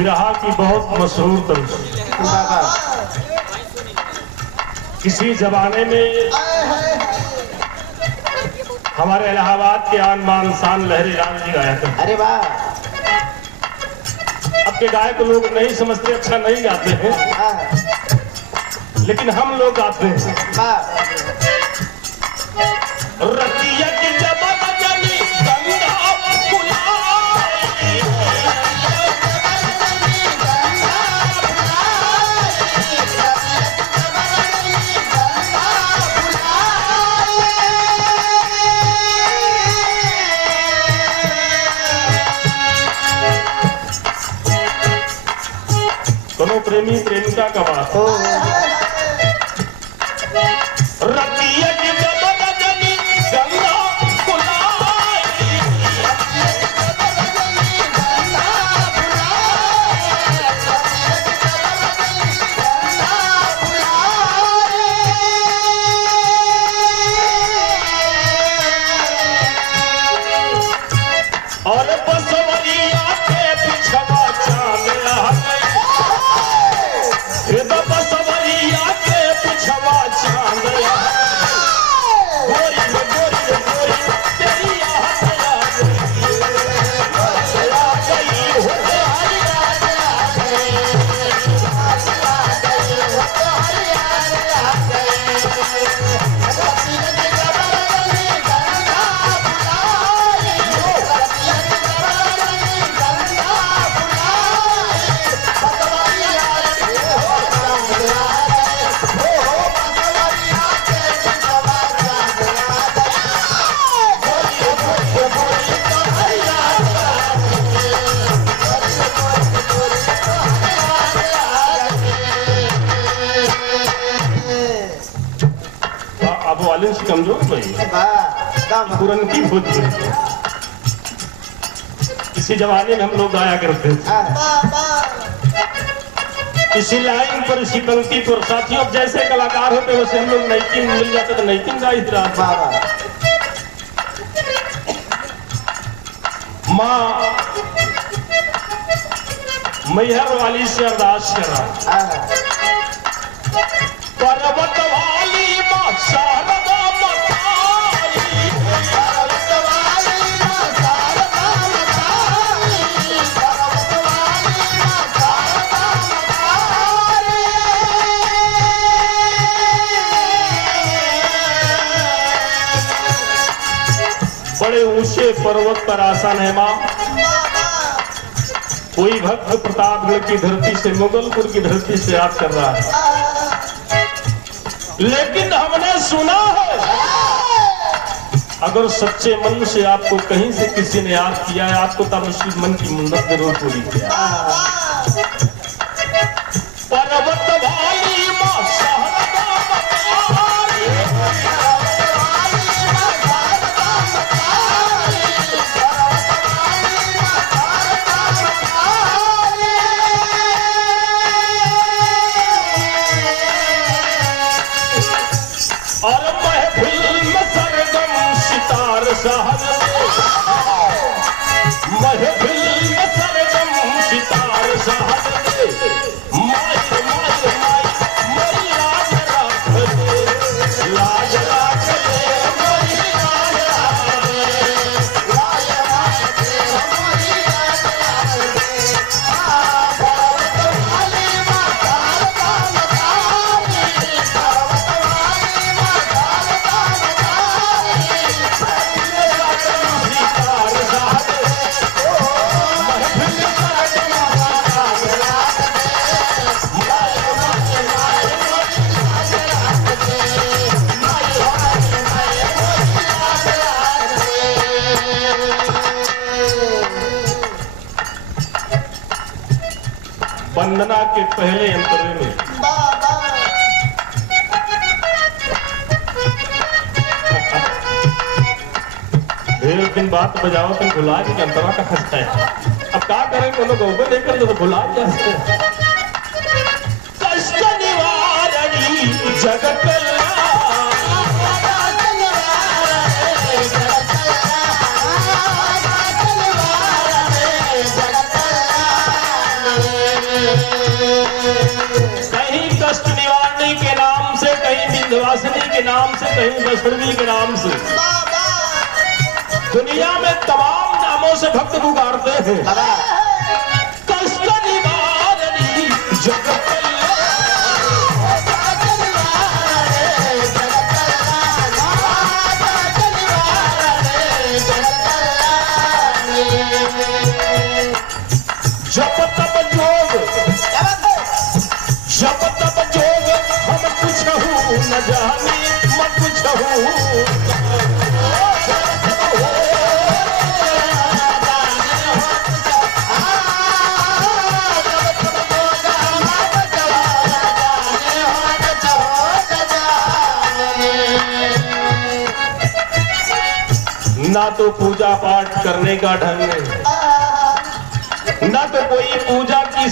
बिरहा की बहुत मशहूर तर्ज। किसी जमाने में हमारे इलाहाबाद के आन बान शान लहरी राम जी गाया करते। अरे वाह। अब के गायक लोग नहीं समझते, अच्छा नहीं गाते हैं, लेकिन हम लोग गाते हैं। रतिया की जबत जनी गंगा दोनों प्रेमी प्रेमिका का बात हो। रतिया की जबत जनी गंगा और बसवरिया के पिछवा चांद बसवरिया के पिछवा चांद गोरी गोरी गोरी तेरी याद आ गई हो अब वाले से कमजोर भाई पुरन की भोजपुरी। इसी जमाने में हम लोग गाया करते थे। इसी लाइन पर, इसी पंक्ति पर साथियों जैसे कलाकार होते वैसे हम लोग नैतिक मिल जाते तो नैतिक गाई थी रात। माँ मैहर वाली से अरदास कर रहा, पर्वत वाली माँ शारदा बड़े ऊंचे पर्वत पर आसन है माँ। कोई भक्त प्रतापगढ़ की धरती से, मुगलपुर की धरती से याद कर रहा है, लेकिन हमने सुना है अगर सच्चे मन से आपको कहीं से किसी ने याद किया है, आपको तब उसकी मन की मुन्नत जरूर पूरी किया। पर्वत वाली माँ शारदा और महफिल में सरगम सितार साहब, महफिल में सरगम सितार साहब, माई माई माई मरी लाज राख दे, लाज राख दे मरी लाज राख दे, लाज राख दे मरी लाज राख दे। वंदना के पहले अंतरे में ढेर दिन बात बजाओ तुम भुला के अंतरा का खसता है। अब क्या करें, को लोग ऊपर लेकर तो भुला जाते हैं। कष्ट निवारणी जगत नहीं दशरथी के नाम से। दुनिया में तमाम नामों से भक्त पुकारते हैं। कष्ट निवारणी जगत जप तप जोग जप तप जोग हम कुछ न जाने मत कुछ ना तो पूजा पाठ करने का ढंग है, ना तो कोई पूजा की